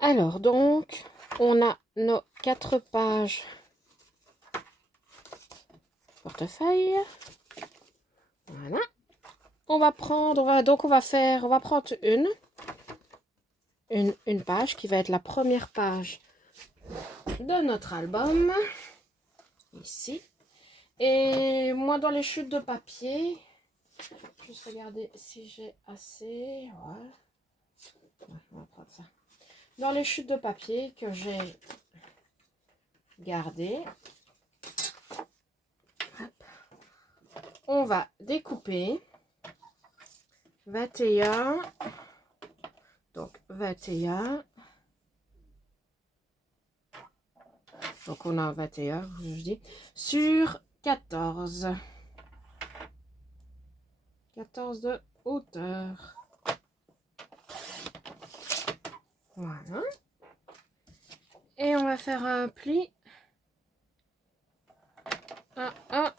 Alors, donc, on a nos 4 pages portefeuille. Voilà. On va prendre, on va prendre une page qui va être la première page de notre album. Ici. Et moi, dans les chutes de papier, juste regarder si j'ai assez. Ouais, on va prendre ça. Dans les chutes de papier que j'ai gardées, on va découper 21. Donc 21. Donc on a 21, je dis, sur 14. 14 de hauteur. Voilà. Et on va faire un pli à 1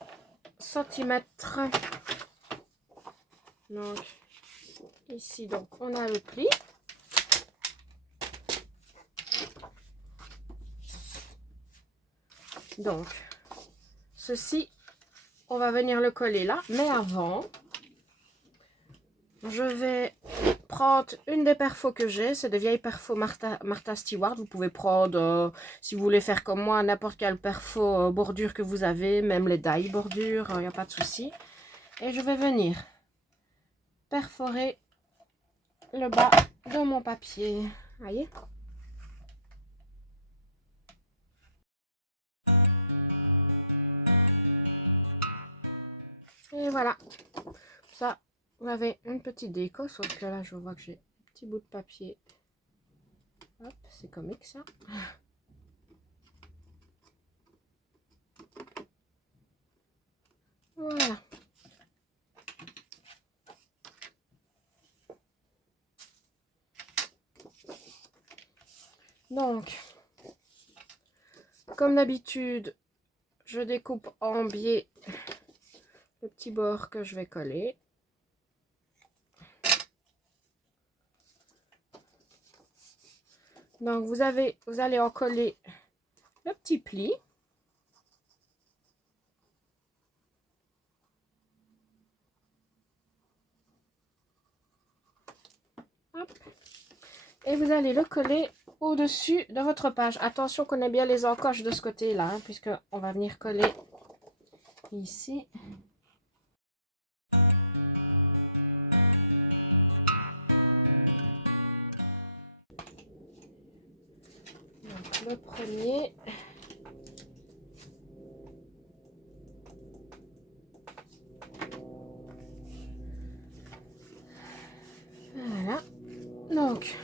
cm. Donc, ici, donc, on a le pli. Donc, ceci, on va venir le coller là. Mais avant, je vais prendre une des perfos que j'ai. C'est des vieilles perfos Martha Stewart. Vous pouvez prendre, si vous voulez faire comme moi, n'importe quel perfo bordure que vous avez. Même les die bordure, il n'y a pas de souci. Et je vais venir perforer le bas de mon papier. Voyez? Et voilà. Ça, vous avez une petite déco, sauf que là, je vois que j'ai un petit bout de papier. Hop, c'est comique ça. Voilà. Donc, comme d'habitude, je découpe en biais le petit bord que je vais coller. Donc, vous allez en coller le petit pli. Hop. Et vous allez le coller au-dessus de votre page. Attention qu'on ait bien les encoches de ce côté-là, hein, puisque on va venir coller ici. Donc, le premier. Voilà. Donc,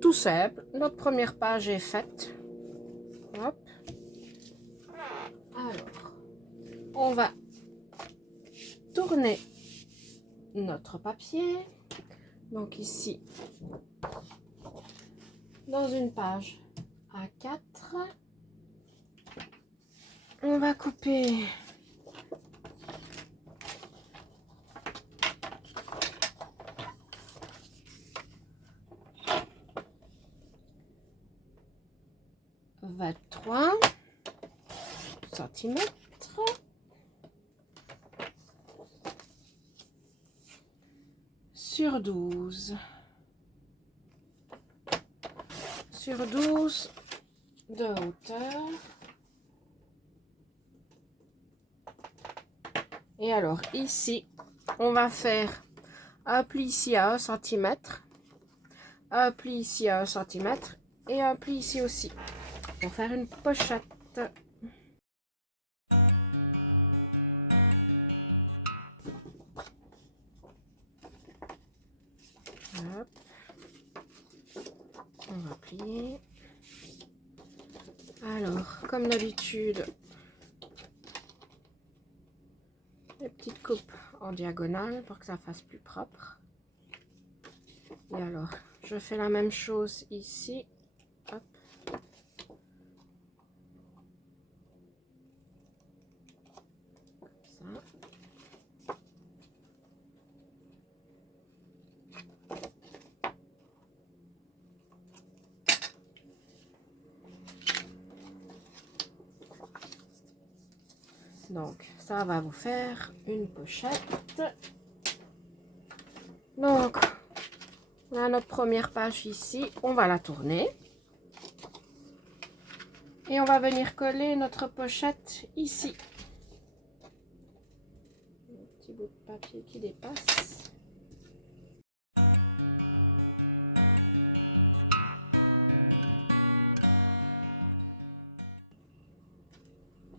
tout simple. Notre première page est faite. Hop. Alors, on va tourner notre papier. Donc ici, dans une page A4, on va couper trois centimètres sur 12 de hauteur. Et alors ici, on va faire un pli ici à 1 cm, un pli ici à 1 cm et un pli ici aussi pour faire une pochette. Hop. On va plier. Alors, comme d'habitude, les petites coupes en diagonale pour que ça fasse plus propre. Et alors, je fais la même chose ici. Hop. Comme ça. Donc, ça va vous faire une pochette. Donc, on a notre première page ici. On va la tourner. Et on va venir coller notre pochette ici. Un petit bout de papier qui dépasse.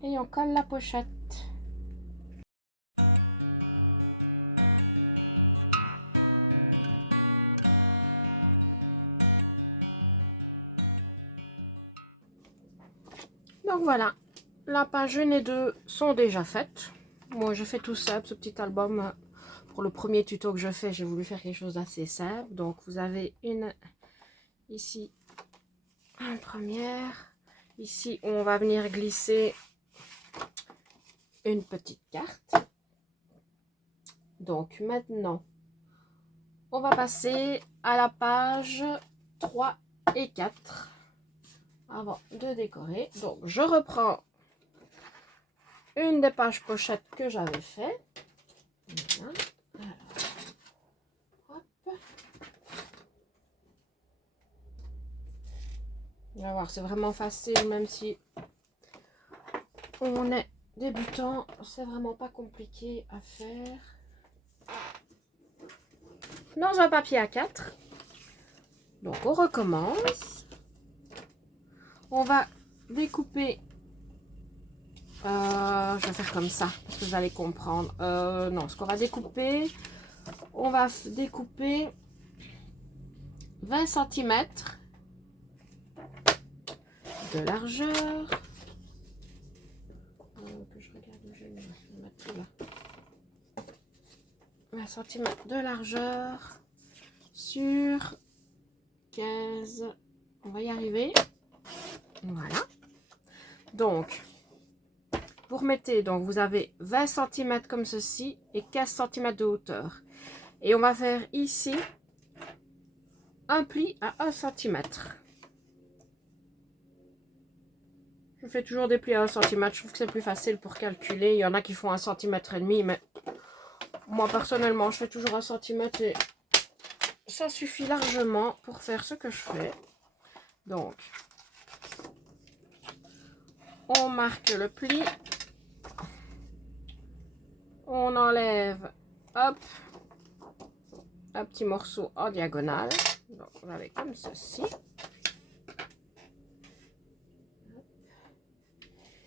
Et on colle la pochette. Donc voilà, la page 1 et 2 sont déjà faites. Moi, je fais tout simple, ce petit album. Pour le premier tuto que je fais, j'ai voulu faire quelque chose d'assez simple. Donc, vous avez une ici, une première. Ici, on va venir glisser une petite carte. Donc, maintenant, on va passer à la page 3 et 4. Avant de décorer. Donc, je reprends une des pages pochettes que j'avais fait. Voilà. Alors, hop. On va voir, c'est vraiment facile, même si on est débutant, c'est vraiment pas compliqué à faire. Dans un papier A4. Donc, on recommence. On va découper. Je vais faire comme ça, parce que vous allez comprendre. Non, ce qu'on va découper, on va découper 20 cm de largeur. Que je regarde où je vais mettre tout là. 20 cm de largeur sur 15. On va y arriver. Voilà. Donc, vous remettez, donc vous avez 20 cm comme ceci et 15 cm de hauteur. Et on va faire ici un pli à 1 cm. Je fais toujours des plis à 1 cm. Je trouve que c'est plus facile pour calculer. Il y en a qui font 1,5 cm, mais moi personnellement, je fais toujours 1 cm et ça suffit largement pour faire ce que je fais. Donc, on marque le pli. On enlève, hop, un petit morceau en diagonale. Donc, vous avez comme ceci.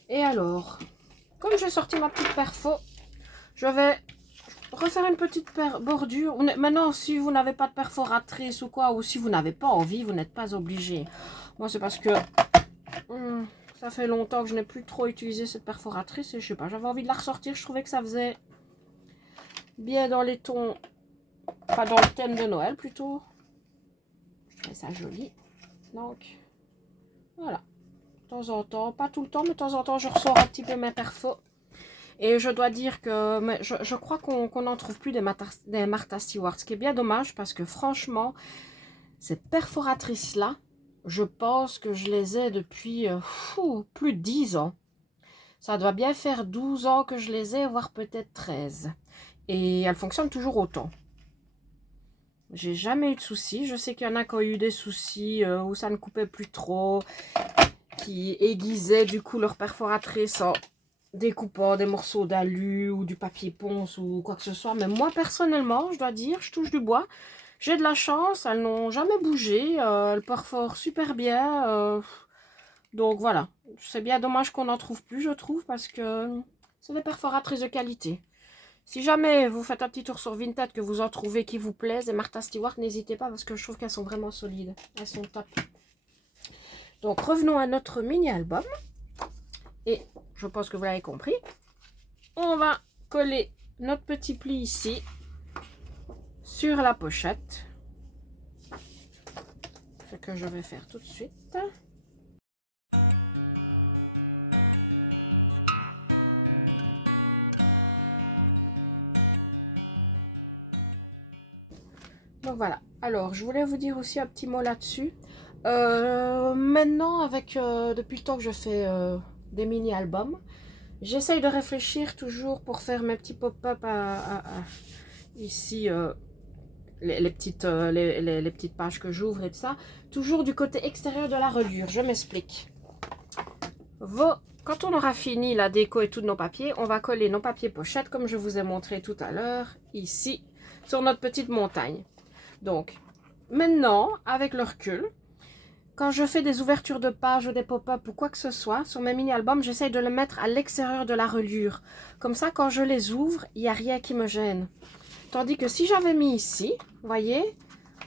Et alors, comme j'ai sorti ma petite perfo, je vais refaire une petite bordure. Maintenant, si vous n'avez pas de perforatrice ou quoi, ou si vous n'avez pas envie, vous n'êtes pas obligé. Moi, c'est parce que ça fait longtemps que je n'ai plus trop utilisé cette perforatrice et je sais pas, j'avais envie de la ressortir. Je trouvais que ça faisait bien dans les tons, pas dans le thème de Noël plutôt. Je trouvais ça joli. Donc, voilà. De temps en temps, pas tout le temps, mais de temps en temps, je ressors un petit peu mes perfos. Et je dois dire que je crois qu'on n'en trouve plus des Martha Stewart, ce qui est bien dommage parce que franchement, ces perforatrices-là, je pense que je les ai depuis plus de 10 ans. Ça doit bien faire 12 ans que je les ai, voire peut-être 13. Et elles fonctionnent toujours autant. J'ai jamais eu de soucis. Je sais qu'il y en a qui ont eu des soucis où ça ne coupait plus trop, qui aiguisaient du coup leur perforatrice en découpant des morceaux d'alu ou du papier ponce ou quoi que ce soit. Mais moi personnellement, je dois dire, je touche du bois. J'ai de la chance, elles n'ont jamais bougé. Elles perforent super bien. Donc voilà, c'est bien dommage qu'on n'en trouve plus, je trouve, parce que c'est des perforatrices de qualité. Si jamais vous faites un petit tour sur Vinted, que vous en trouvez qui vous plaisent, et Martha Stewart, n'hésitez pas parce que je trouve qu'elles sont vraiment solides. Elles sont top. Donc revenons à notre mini-album. Et je pense que vous l'avez compris. On va coller notre petit pli ici sur la pochette. Ce que je vais faire tout de suite. Donc voilà. Alors, je voulais vous dire aussi un petit mot là-dessus. Maintenant, depuis le temps que je fais des mini-albums, J'essaye de réfléchir toujours pour faire mes petits pop-up ici, les petites pages que j'ouvre et tout ça. Toujours du côté extérieur de la reliure, je m'explique. Quand on aura fini la déco et tous nos papiers, on va coller nos papiers pochettes comme je vous ai montré tout à l'heure, ici, sur notre petite montagne. Donc, maintenant, avec le recul, quand je fais des ouvertures de pages ou des pop-up ou quoi que ce soit, sur mes mini-albums, j'essaye de le mettre à l'extérieur de la reliure. Comme ça, quand je les ouvre, il n'y a rien qui me gêne. Tandis que si j'avais mis ici, vous voyez,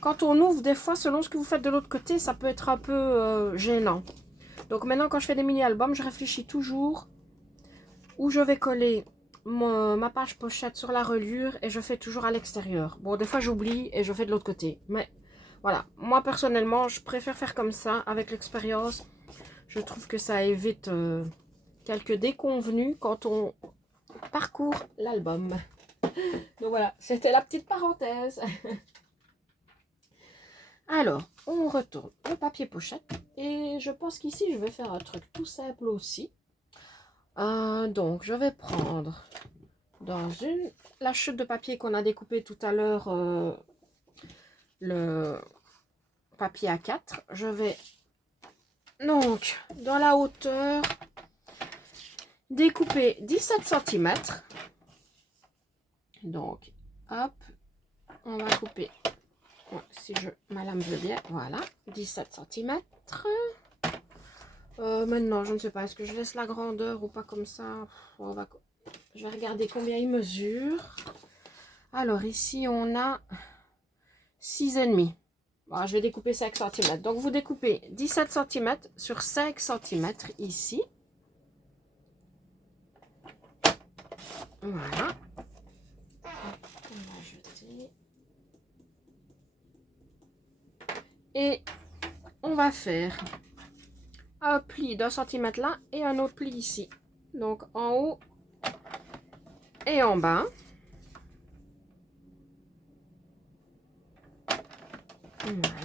quand on ouvre, des fois, selon ce que vous faites de l'autre côté, ça peut être un peu gênant. Donc maintenant, quand je fais des mini-albums, je réfléchis toujours où je vais coller ma page pochette sur la reliure et je fais toujours à l'extérieur. Bon, des fois, j'oublie et je fais de l'autre côté. Mais voilà, moi, personnellement, je préfère faire comme ça avec l'expérience. Je trouve que ça évite quelques déconvenues quand on parcourt l'album. Donc voilà, c'était la petite parenthèse. Alors, on retourne le papier pochette. Et je pense qu'ici, je vais faire un truc tout simple aussi. Donc, je vais prendre dans la chute de papier qu'on a découpé tout à l'heure, le papier A4. Je vais donc, dans la hauteur, découper 17 cm. Donc, hop, on va couper. Si ma lame veut bien, voilà, 17 cm. Maintenant, je ne sais pas, est-ce que je laisse la grandeur ou pas comme ça? Je vais regarder combien il mesure. Alors, ici, on a 6,5. Bon, je vais découper 5 cm. Donc, vous découpez 17 cm sur 5 cm ici. Voilà. On va jeter. Et on va faire un pli d'un centimètre là et un autre pli ici. Donc, en haut et en bas. Voilà.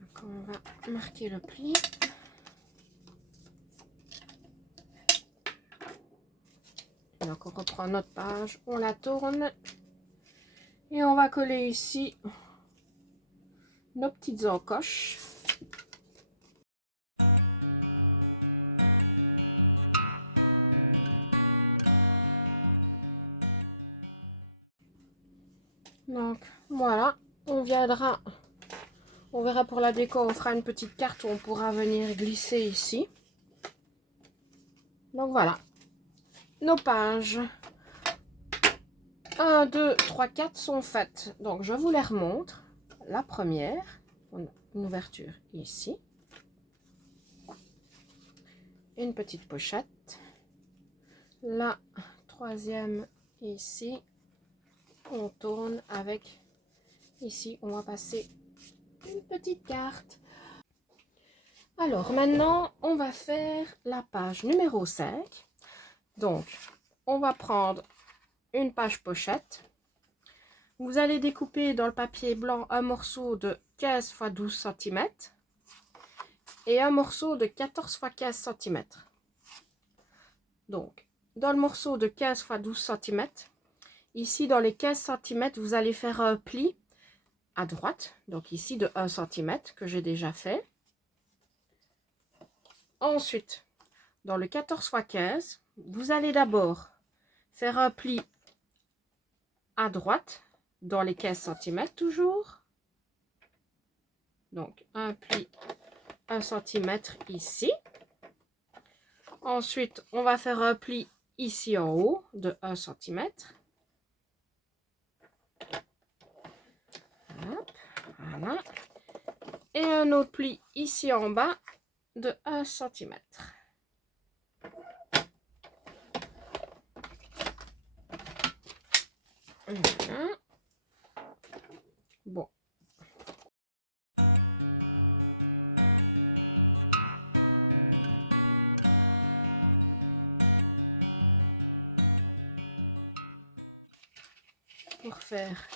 Donc, on va marquer le pli. Donc, on reprend notre page, on la tourne. Et on va coller ici nos petites encoches. Donc voilà, on verra pour la déco, on fera une petite carte où on pourra venir glisser ici. Donc voilà, nos pages 1, 2, 3, 4 sont faites. Donc je vous les remontre. La première, on a une ouverture ici. Une petite pochette. La troisième ici. On tourne avec, ici on va passer une petite carte. Alors maintenant on va faire la page numéro 5. Donc on va prendre une page pochette. Vous allez découper dans le papier blanc un morceau de 15 x 12 cm et un morceau de 14 x 15 cm. Donc dans le morceau de 15 x 12 cm, ici dans les 15 cm, vous allez faire un pli à droite, donc ici de 1 cm que j'ai déjà fait. Ensuite, dans le 14 x 15, vous allez d'abord faire un pli à droite dans les 15 cm toujours. Donc un pli 1 cm ici. Ensuite, on va faire un pli ici en haut de 1 cm. Voilà. Et un autre pli ici en bas de 1 cm. Voilà. Bon. pour faire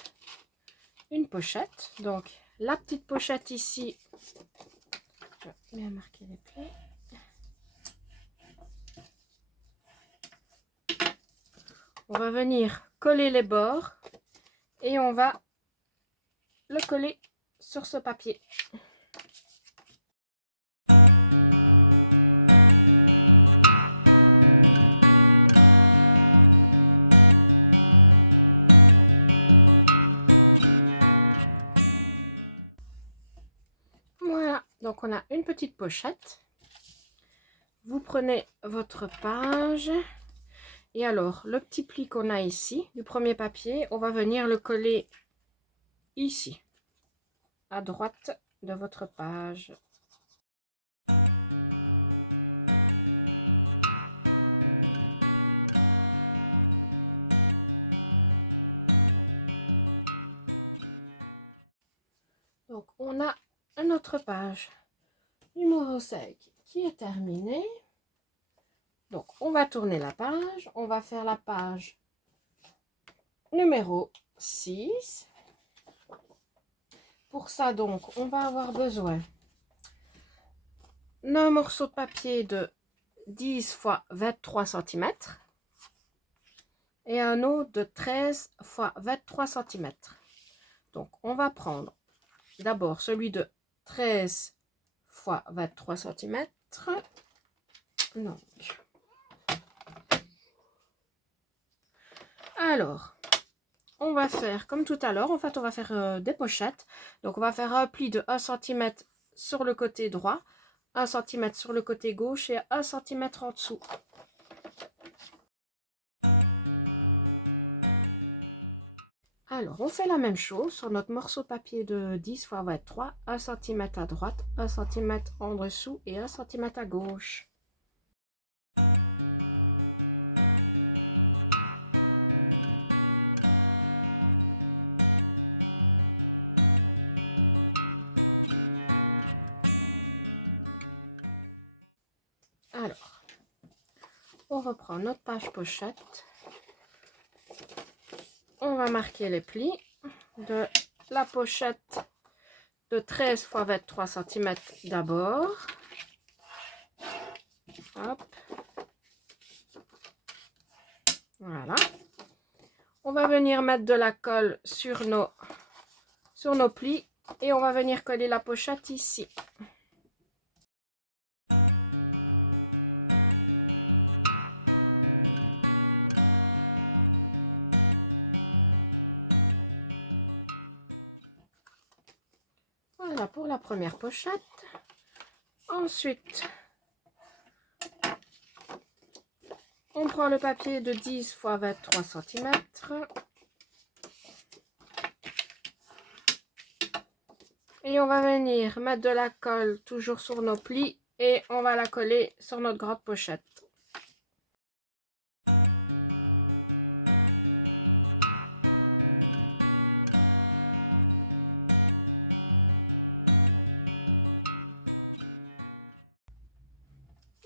une pochette. Donc la petite pochette ici, je vais bien marquer les plis. On va venir coller les bords et on va le coller sur ce papier. Voilà, donc on a une petite pochette. Vous prenez votre page et alors le petit pli qu'on a ici du premier papier, on va venir le coller ici, à droite de votre page. Donc on a notre page numéro 5 qui est terminée. Donc on va tourner la page, on va faire la page numéro 6. Pour ça donc on va avoir besoin d'un morceau de papier de 10 x 23 cm et un autre de 13 x 23 cm. Donc on va prendre d'abord celui de 13 x 23 cm. Donc, alors, on va faire comme tout à l'heure. En fait, on va faire des pochettes. Donc, on va faire un pli de 1 cm sur le côté droit, 1 cm sur le côté gauche et 1 cm en dessous. Alors, on fait la même chose sur notre morceau de papier de 10 x 23, 1 cm à droite, 1 cm en dessous et 1 cm à gauche. Alors, on reprend notre page pochette. On va marquer les plis de la pochette de 13 x 23 cm d'abord. Hop. Voilà. On va venir mettre de la colle sur nos plis et on va venir coller la pochette ici. Voilà pour la première pochette. Ensuite, on prend le papier de 10 x 23 cm. Et on va venir mettre de la colle toujours sur nos plis et on va la coller sur notre grande pochette.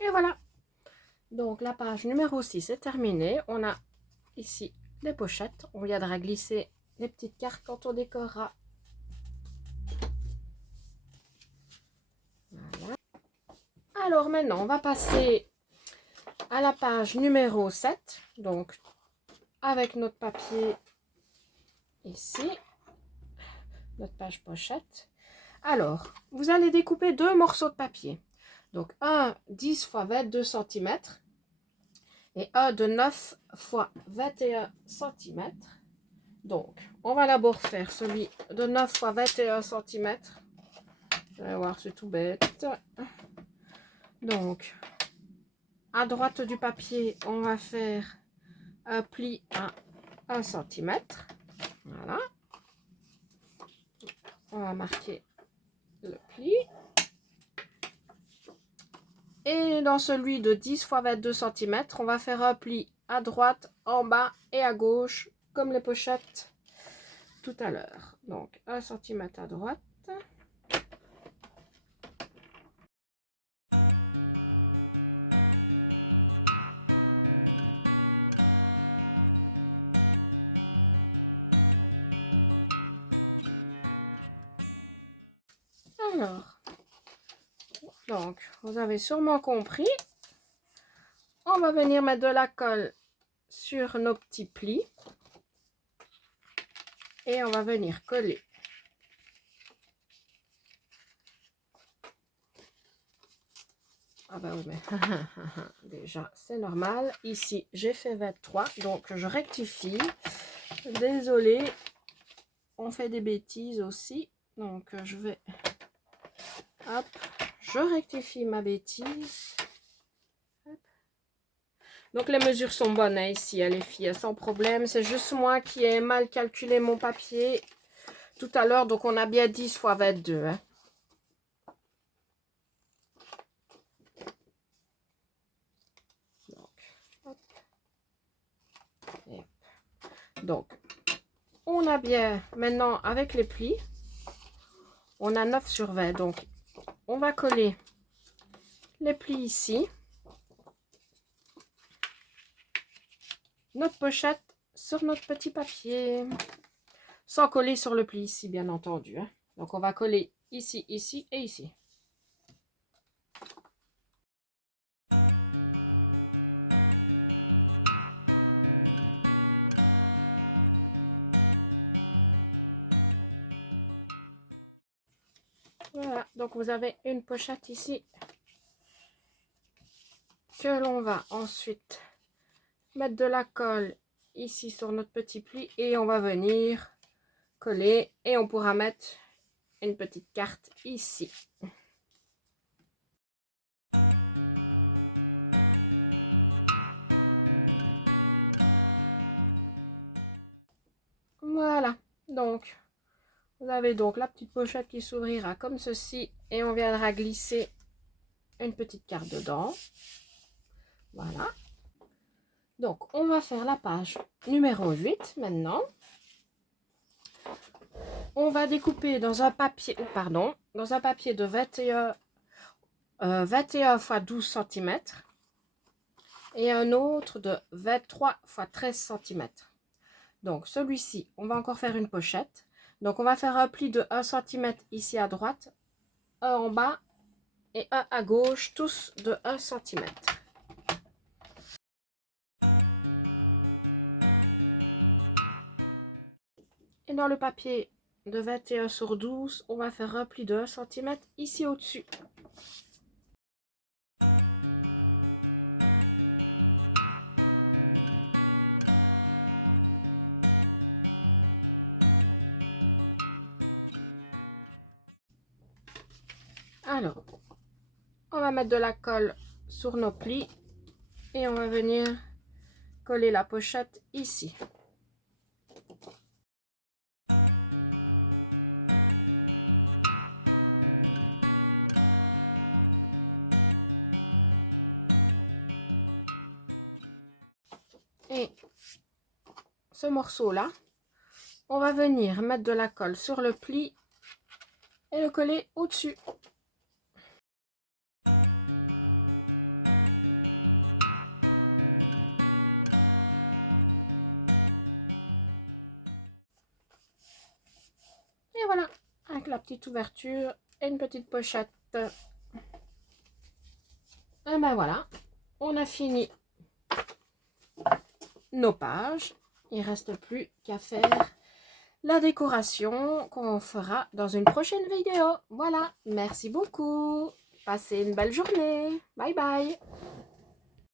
Et voilà. Donc la page numéro 6 est terminée. On a ici les pochettes. On viendra glisser les petites cartes quand on décorera. Voilà. Alors maintenant, on va passer à la page numéro 7. Donc avec notre papier ici, notre page pochette. Alors, vous allez découper deux morceaux de papier. Donc un 10 x 22 cm et un de 9 x 21 cm. Donc, on va d'abord faire celui de 9 x 21 cm. Vous allez voir, c'est tout bête. Donc, à droite du papier, on va faire un pli à 1 cm. Voilà. On va marquer le pli. Et dans celui de 10 x 22 cm, on va faire un pli à droite, en bas et à gauche, comme les pochettes tout à l'heure. Donc 1 cm à droite. Alors, donc, vous avez sûrement compris. On va venir mettre de la colle sur nos petits plis. Et on va venir coller. Ah bah oui, mais déjà, c'est normal. Ici, j'ai fait 23, donc je rectifie. Désolée, on fait des bêtises aussi. Donc, je vais... Hop, je rectifie ma bêtise. Hop. Donc, les mesures sont bonnes hein, ici, hein, les filles, sans problème. C'est juste moi qui ai mal calculé mon papier tout à l'heure. Donc, on a bien 10 x 22. Hein. Donc, on a bien, maintenant, avec les plis, on a 9 sur 20. Donc, on va coller les plis ici. Notre pochette sur notre petit papier. Sans coller sur le pli ici, bien entendu. Hein. Donc, on va coller ici, ici et ici. Voilà, donc vous avez une pochette ici que l'on va ensuite mettre de la colle ici sur notre petit pli et on va venir coller et on pourra mettre une petite carte ici. Voilà, donc vous avez donc la petite pochette qui s'ouvrira comme ceci et on viendra glisser une petite carte dedans. Voilà. Donc, on va faire la page numéro 8 maintenant. On va découper dans un papier, dans un papier de 21 x 12 cm et un autre de 23 x 13 cm. Donc, celui-ci, on va encore faire une pochette. Donc, on va faire un pli de 1 cm ici à droite, un en bas et un à gauche, tous de 1 cm. Et dans le papier de 21 sur 12, on va faire un pli de 1 cm ici au-dessus. Alors, on va mettre de la colle sur nos plis et on va venir coller la pochette ici. Et ce morceau-là, on va venir mettre de la colle sur le pli et le coller au-dessus. Et voilà, avec la petite ouverture et une petite pochette. Et ben voilà, on a fini nos pages. Il ne reste plus qu'à faire la décoration qu'on fera dans une prochaine vidéo. Voilà, merci beaucoup. Passez une belle journée. Bye bye.